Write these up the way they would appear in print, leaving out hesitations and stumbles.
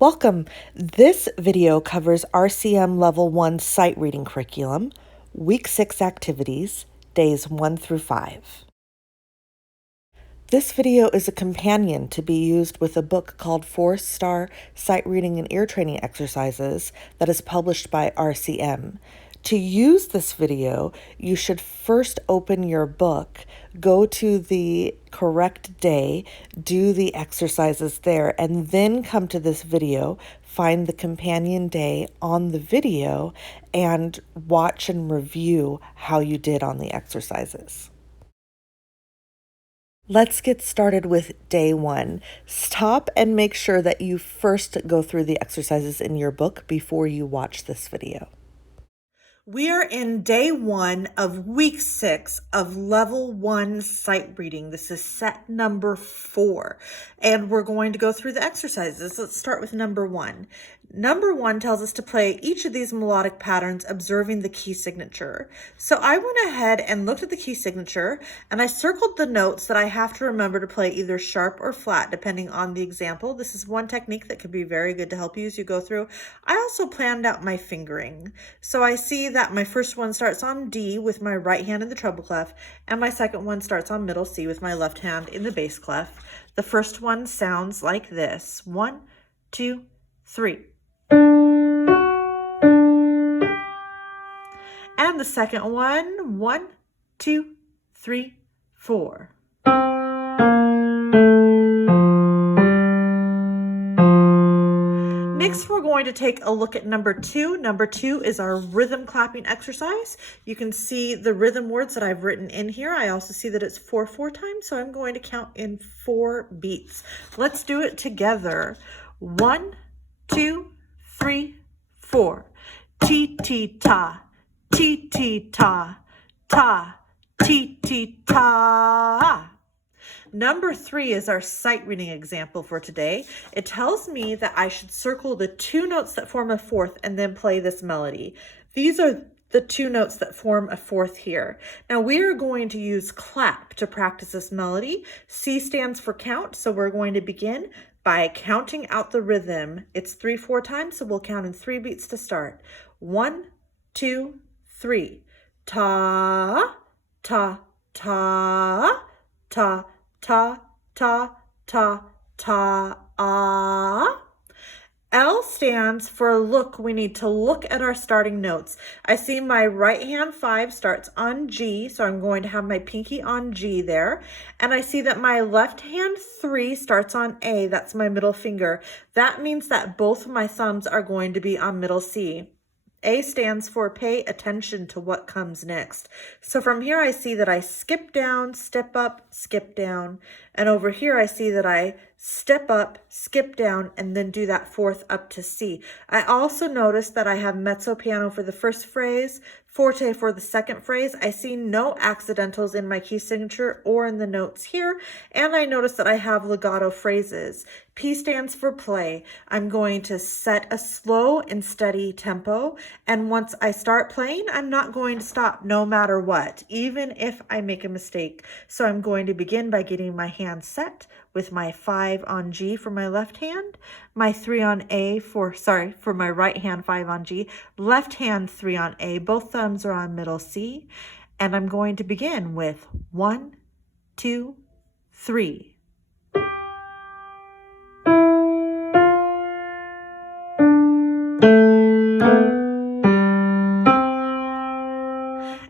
Welcome. This video covers RCM Level 1 Sight Reading Curriculum, Week 6 activities, days 1 through 5. This video is a companion to be used with a book called 4-Star Sight Reading and Ear Training Exercises that is published by RCM. To use this video, you should first open your book, go to the correct day, do the exercises there, and then come to this video, find the companion day on the video, and watch and review how you did on the exercises. Let's get started with day 1. Stop and make sure that you first go through the exercises in your book before you watch this video. We are in day 1 of week 6 of level 1 sight reading. This is set number 4, and we're going to go through the exercises. Let's start with number 1. Number 1 tells us to play each of these melodic patterns observing the key signature. So I went ahead and looked at the key signature, and I circled the notes that I have to remember to play either sharp or flat depending on the example. This is one technique that could be very good to help you as you go through. I also planned out my fingering. So I see that my first one starts on D with my right hand in the treble clef, and my second one starts on middle C with my left hand in the bass clef. The first one sounds like this: 1, 2, 3. And the second one, 1, 2, 3, 4. Next, we're going to take a look at number 2. Number 2 is our rhythm clapping exercise. You can see the rhythm words that I've written in here. I also see that it's 4/4 times, so I'm going to count in 4 beats. Let's do it together. 1, 2, 3, 4. Ti-ti-ta, ti-ti-ta, ta, ti-ti-ta. Number 3 is our sight reading example for today. It tells me that I should circle the 2 notes that form a fourth and then play this melody. These are the 2 notes that form a fourth here. Now we are going to use clap to practice this melody. C stands for count, so we're going to begin by counting out the rhythm. It's 3/4 times, so we'll count in 3 beats to start. 1, 2, 3. Ta, ta, ta, ta, ta, ta, ta, ta, ah. L stands for look. We need to look at our starting notes. I see my right hand 5 starts on G, so I'm going to have my pinky on G there. And I see that my left hand 3 starts on A, that's my middle finger. That means that both of my thumbs are going to be on middle C. A stands for pay attention to what comes next. So from here I see that I skip down, step up, skip down. And over here I see that I step up, skip down, and then do that fourth up to C. I also notice that I have mezzo piano for the first phrase, forte for the second phrase. I see no accidentals in my key signature or in the notes here. And I notice that I have legato phrases. P stands for play. I'm going to set a slow and steady tempo. And once I start playing, I'm not going to stop no matter what, even if I make a mistake. So I'm going to begin by getting my hand set with my 5 on G for my left hand, my 3 on A for my right hand 5 on G, left hand 3 on A, both thumbs are on middle C, and I'm going to begin with 1, 2, 3.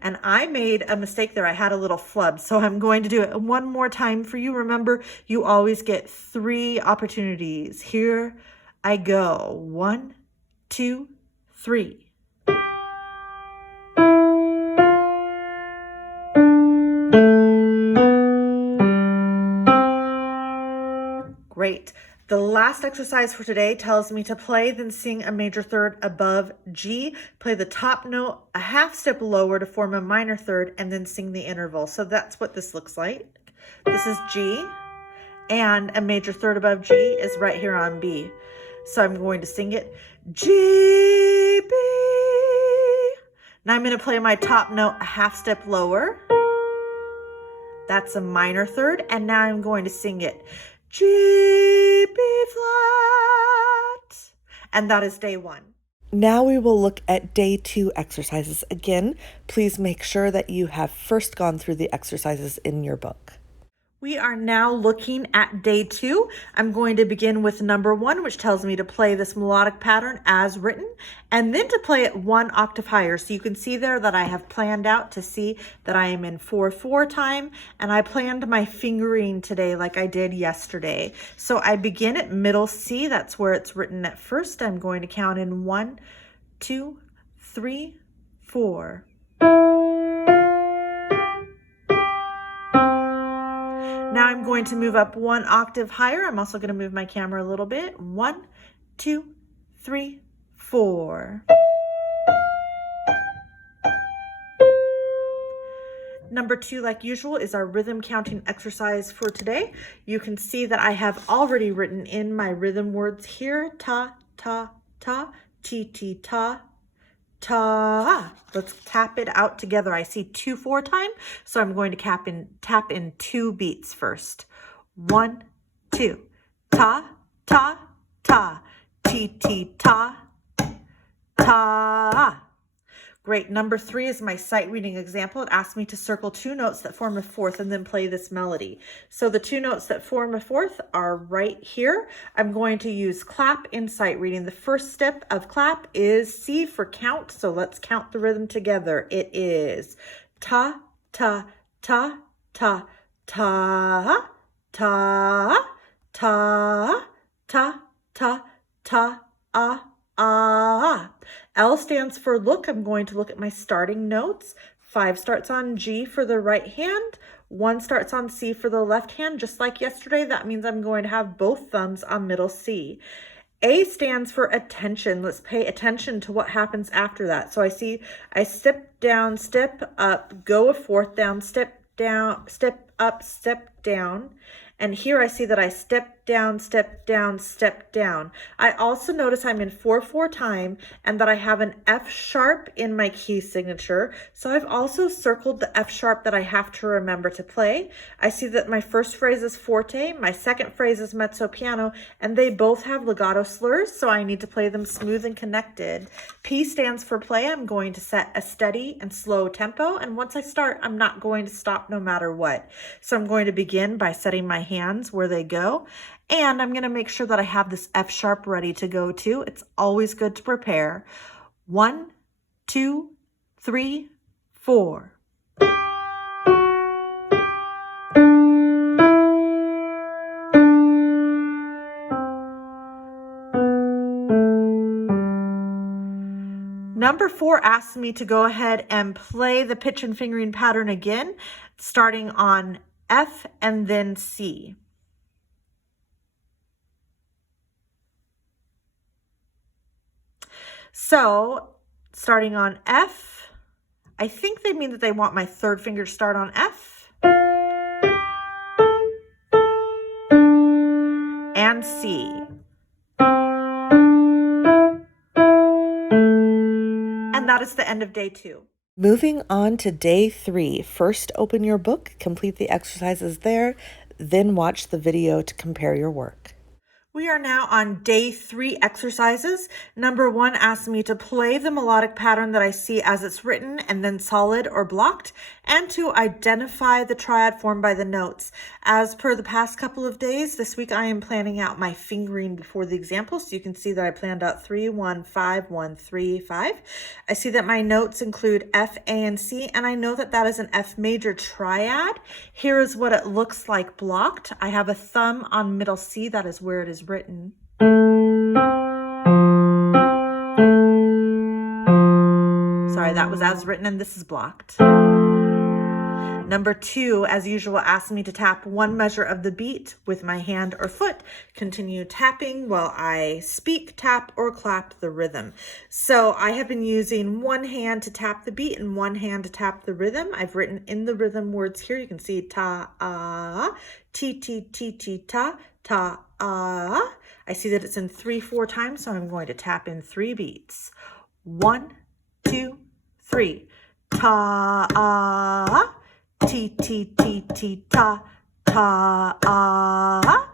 And I made a mistake there. I had a little flub, so I'm going to do it one more time for you. Remember, you always get 3 opportunities. Here I go. 1, 2, 3. Great. The last exercise for today tells me to play, then sing a major third above G, play the top note a half step lower to form a minor third, and then sing the interval. So that's what this looks like. This is G, and a major third above G is right here on B. So I'm going to sing it G, B. Now I'm going to play my top note a half step lower. That's a minor third, and now I'm going to sing it G, B flat. and that is day 1. Now we will look at day 2 exercises. Again, please make sure that you have first gone through the exercises in your book. We are now looking at day 2. I'm going to begin with number 1, which tells me to play this melodic pattern as written, and then to play it 1 octave higher. So you can see there that I have planned out to see that I am in 4/4 time, and I planned my fingering today like I did yesterday. So I begin at middle C. That's where it's written at first. I'm going to count in 1, 2, 3, 4. Now I'm going to move up 1 octave higher. I'm also going to move my camera a little bit. 1, 2, 3, 4. Number 2, like usual, is our rhythm counting exercise for today. You can see that I have already written in my rhythm words here. Ta, ta, ta, ti, ti, ta, ta. Let's tap it out together. I see 2/4 time, so I'm going to tap in 2 beats first. 1, 2. Ta, ta, ta. Ti, ti, ta, ta. Great. Number 3 is my sight reading example. It asked me to circle 2 notes that form a fourth and then play this melody. So the 2 notes that form a fourth are right here. I'm going to use clap in sight reading. The first step of clap is C for count. So let's count the rhythm together. It is ta, ta, ta, ta, ta, ta, ta, ta, ta, ta, ah. L stands for look. I'm going to look at my starting notes. 5 starts on G for the right hand. 1 starts on C for the left hand. Just like yesterday, that means I'm going to have both thumbs on middle C. A stands for attention. Let's pay attention to what happens after that. So I see I step down, step up, go a fourth down, step up, step down. And here I see that I step down, step down, step down. I also notice I'm in 4/4 time and that I have an F sharp in my key signature. So I've also circled the F sharp that I have to remember to play. I see that my first phrase is forte, my second phrase is mezzo piano, and they both have legato slurs, so I need to play them smooth and connected. P stands for play. I'm going to set a steady and slow tempo, and once I start, I'm not going to stop no matter what. So I'm going to begin by setting my hands where they go, and I'm going to make sure that I have this F sharp ready to go too. It's always good to prepare. 1, 2, 3, 4. Number 4 asks me to go ahead and play the pitch and fingering pattern again, starting on F and then C. So, starting on F, I think they mean that they want my third finger to start on F and C. And that is the end of day 2. Moving on to day 3. First, open your book, complete the exercises there, then watch the video to compare your work. We are now on day 3 exercises. Number 1 asks me to play the melodic pattern that I see as it's written and then solid or blocked, and to identify the triad formed by the notes. As per the past couple of days, this week I am planning out my fingering before the example, so you can see that I planned out 3, 1, 5, 1, 3, 5. I see that my notes include F, A, and C, and I know that that is an F major triad. Here is what it looks like blocked. I have a thumb on middle C, that is where it is written. Sorry, that was as written, and this is blocked. Number 2, as usual, asks me to tap 1 measure of the beat with my hand or foot. Continue tapping while I speak, tap, or clap the rhythm. So I have been using 1 hand to tap the beat and 1 hand to tap the rhythm. I've written in the rhythm words here. You can see ta, ah, ti, ti, ti, ti, ta, ta, ah. I see that it's in 3/4 time, so I'm going to tap in 3 beats. 1, 2, 3. Ta, ah. Ti, ti, ti, ti, ta, ta, ah.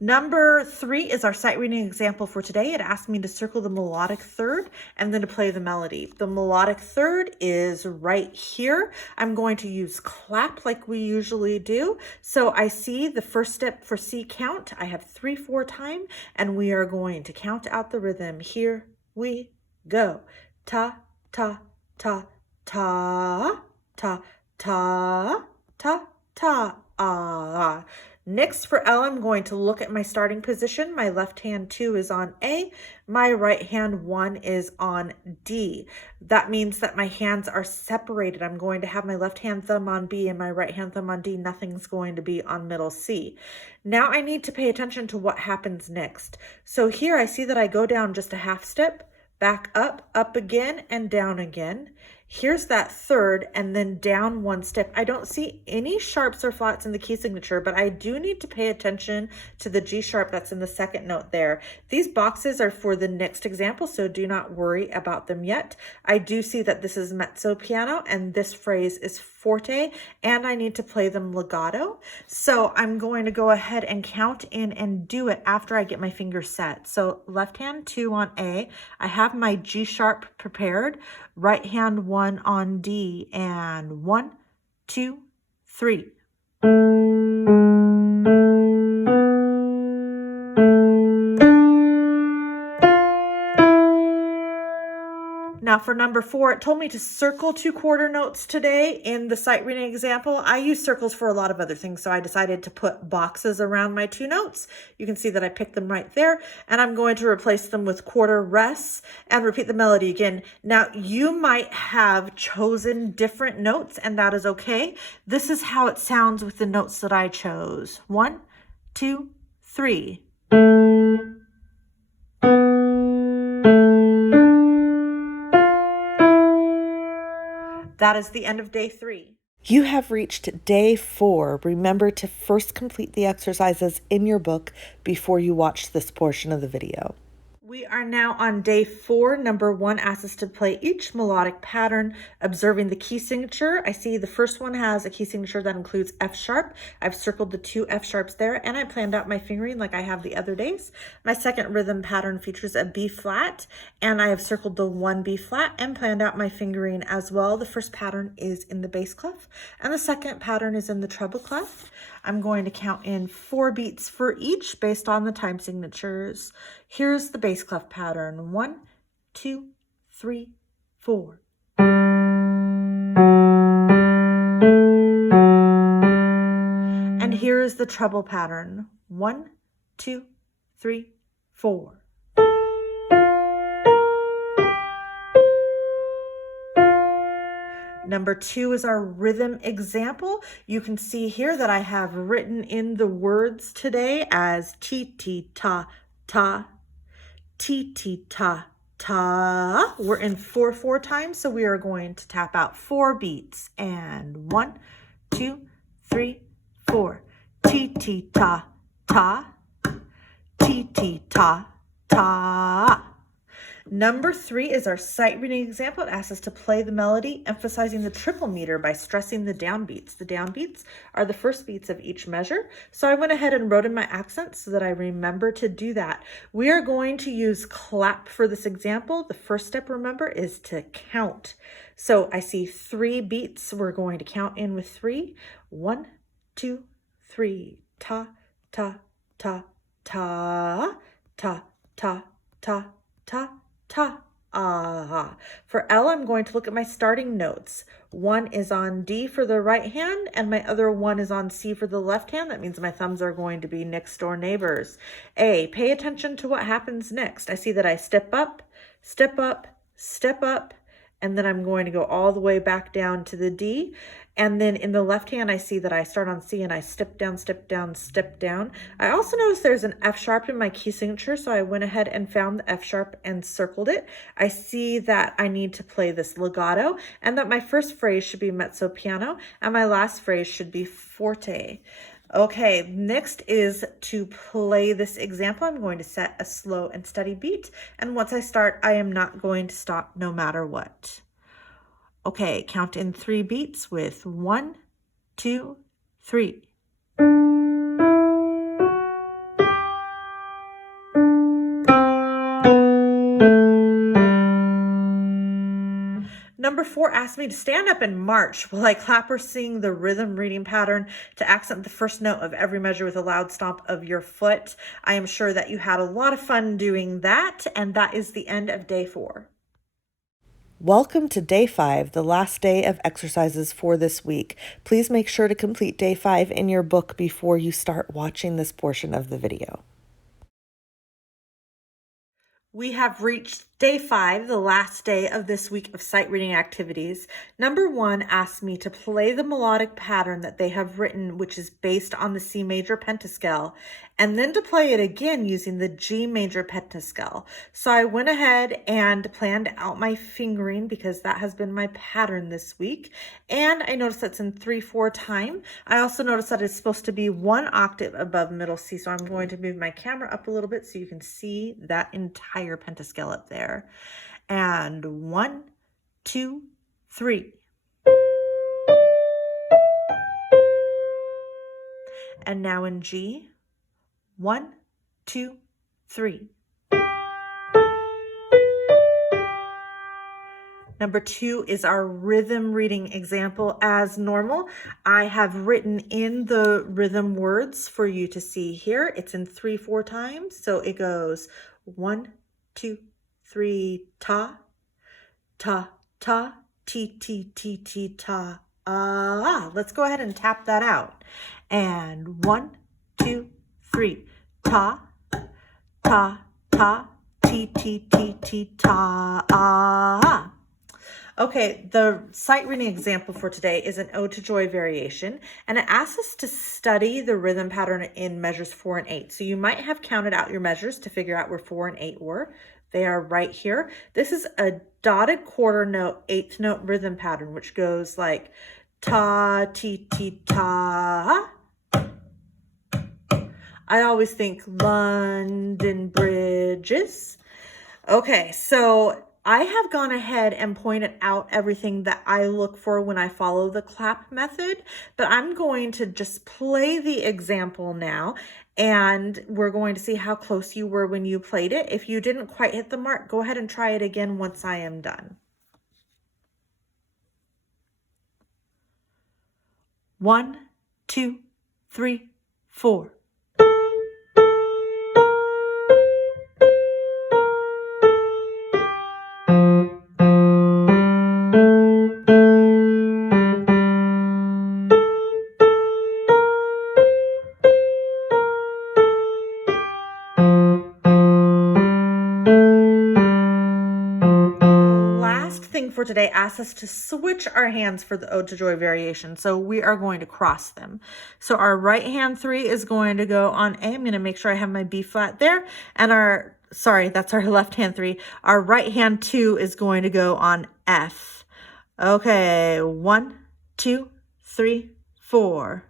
Number 3 is our sight reading example for today. It asked me to circle the melodic third and then to play the melody. The melodic third is right here. I'm going to use clap like we usually do. So I see the first step for C count. I have 3/4 time, and we are going to count out the rhythm. Here we go. Ta, ta, ta, ta, ta, ta, ta, ta, ah. Next for L, I'm going to look at my starting position. My left hand 2 is on A. My right hand 1 is on D. That means that my hands are separated. I'm going to have my left hand thumb on B and my right hand thumb on D. Nothing's going to be on middle C. Now I need to pay attention to what happens next. So here I see that I go down just a half step, back up again, and down again. Here's that third, and then down 1 step. I don't see any sharps or flats in the key signature, but I do need to pay attention to the G sharp that's in the second note there. These boxes are for the next example, so do not worry about them yet. I do see that this is mezzo piano and this phrase is forte, and I need to play them legato. So I'm going to go ahead and count in and do it after I get my fingers set. So left hand 2 on A. I have my G sharp prepared. Right hand 1 on D, and 1, 2, 3. Now for number 4, it told me to circle 2 quarter notes today in the sight reading example. I use circles for a lot of other things, so I decided to put boxes around my 2 notes. You can see that I picked them right there, and I'm going to replace them with quarter rests and repeat the melody again. Now you might have chosen different notes, and that is okay. This is how it sounds with the notes that I chose. 1, 2, 3. That is the end of day 3. You have reached day 4. Remember to first complete the exercises in your book before you watch this portion of the video. We are now on day 4. Number 1 asks us to play each melodic pattern, observing the key signature. I see the first one has a key signature that includes F sharp. I've circled the 2 F sharps there, and I planned out my fingering like I have the other days. My second rhythm pattern features a B flat, and I have circled the 1 B flat and planned out my fingering as well. The first pattern is in the bass clef, and the second pattern is in the treble clef. I'm going to count in 4 beats for each based on the time signatures. Here's the bass clef pattern. 1, 2, 3, 4. And here is the treble pattern. 1, 2, 3, 4. Number 2 is our rhythm example. You can see here that I have written in the words today as ti-ti-ta, ta, ti-ti-ta, ta. We're in 4/4 time, so we are going to tap out 4 beats. And 1, 2, 3, 4. Ti-ti-ta, ta, ti-ti-ta, ta. Number 3 is our sight reading example. It asks us to play the melody, emphasizing the triple meter by stressing the downbeats. The downbeats are the first beats of each measure. So I went ahead and wrote in my accents so that I remember to do that. We are going to use clap for this example. The first step, remember, is to count. So I see 3 beats. We're going to count in with 3. 1, 2, 3. Ta, ta, ta, ta, ta, ta, ta, ta. Ta, ah. For L, I'm going to look at my starting notes. 1 is on D for the right hand, and my other 1 is on C for the left hand. That means my thumbs are going to be next door neighbors. A, pay attention to what happens next. I see that I step up, step up, step up, and then I'm going to go all the way back down to the D. And then in the left hand, I see that I start on C and I step down, step down, step down. I also noticed there's an F sharp in my key signature, so I went ahead and found the F sharp and circled it. I see that I need to play this legato and that my first phrase should be mezzo piano and my last phrase should be forte. Okay, next is to play this example. I'm going to set a slow and steady beat, and once I start, I am not going to stop no matter what. Okay, count in 3 beats with 1, 2, 3. number 4 asked me to stand up and march while I clap or sing the rhythm reading pattern to accent the first note of every measure with a loud stomp of your foot. I am sure that you had a lot of fun doing that, and that is the end of day 4. Welcome to day 5, the last day of exercises for this week. Please make sure to complete day 5 in your book before you start watching this portion of the video. We have reached day 5, the last day of this week of sight reading activities. Number 1 asked me to play the melodic pattern that they have written, which is based on the C major pentascale, and then to play it again using the G major pentascale. So I went ahead and planned out my fingering because that has been my pattern this week. And I noticed that's in 3/4 time. I also noticed that it's supposed to be 1 octave above middle C. So I'm going to move my camera up a little bit so you can see that entire pentascale up there. And 1, 2, 3. And now in G. 1, 2, 3. Number 2 is our rhythm reading example. As normal, I have written in the rhythm words for you to see here. It's in 3/4 times. So it goes 1, 2, 3, ta, ta, ta, ti, ti, ti, ti, ta, ah. Let's go ahead and tap that out. And 1, 2, 3, ta, ta, ta, ti, ti, ti, ti, ta, ah. Okay, the sight reading example for today is an Ode to Joy variation, and it asks us to study the rhythm pattern in measures 4 and 8. So you might have counted out your measures to figure out where 4 and 8 were. They are right here. This is a dotted quarter note, 8th note rhythm pattern, which goes like ta, ti, ti, ta. I always think London bridges. Okay, so I have gone ahead and pointed out everything that I look for when I follow the clap method, but I'm going to just play the example now, and we're going to see how close you were when you played it. If you didn't quite hit the mark, go ahead and try it again once I am done. 1, 2, 3, 4. For today asks us to switch our hands for the Ode to Joy variation. So we are going to cross them. So our right hand 3 is going to go on A. I'm going to make sure I have my B flat there. And that's our left hand 3. Our right hand 2 is going to go on F. Okay, 1, 2, 3, 4.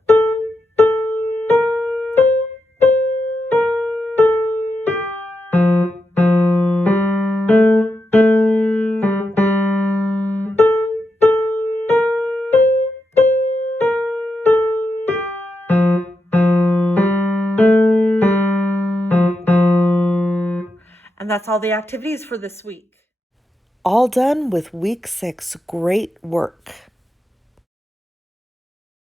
And that's all the activities for this week. All done with week 6. Great work.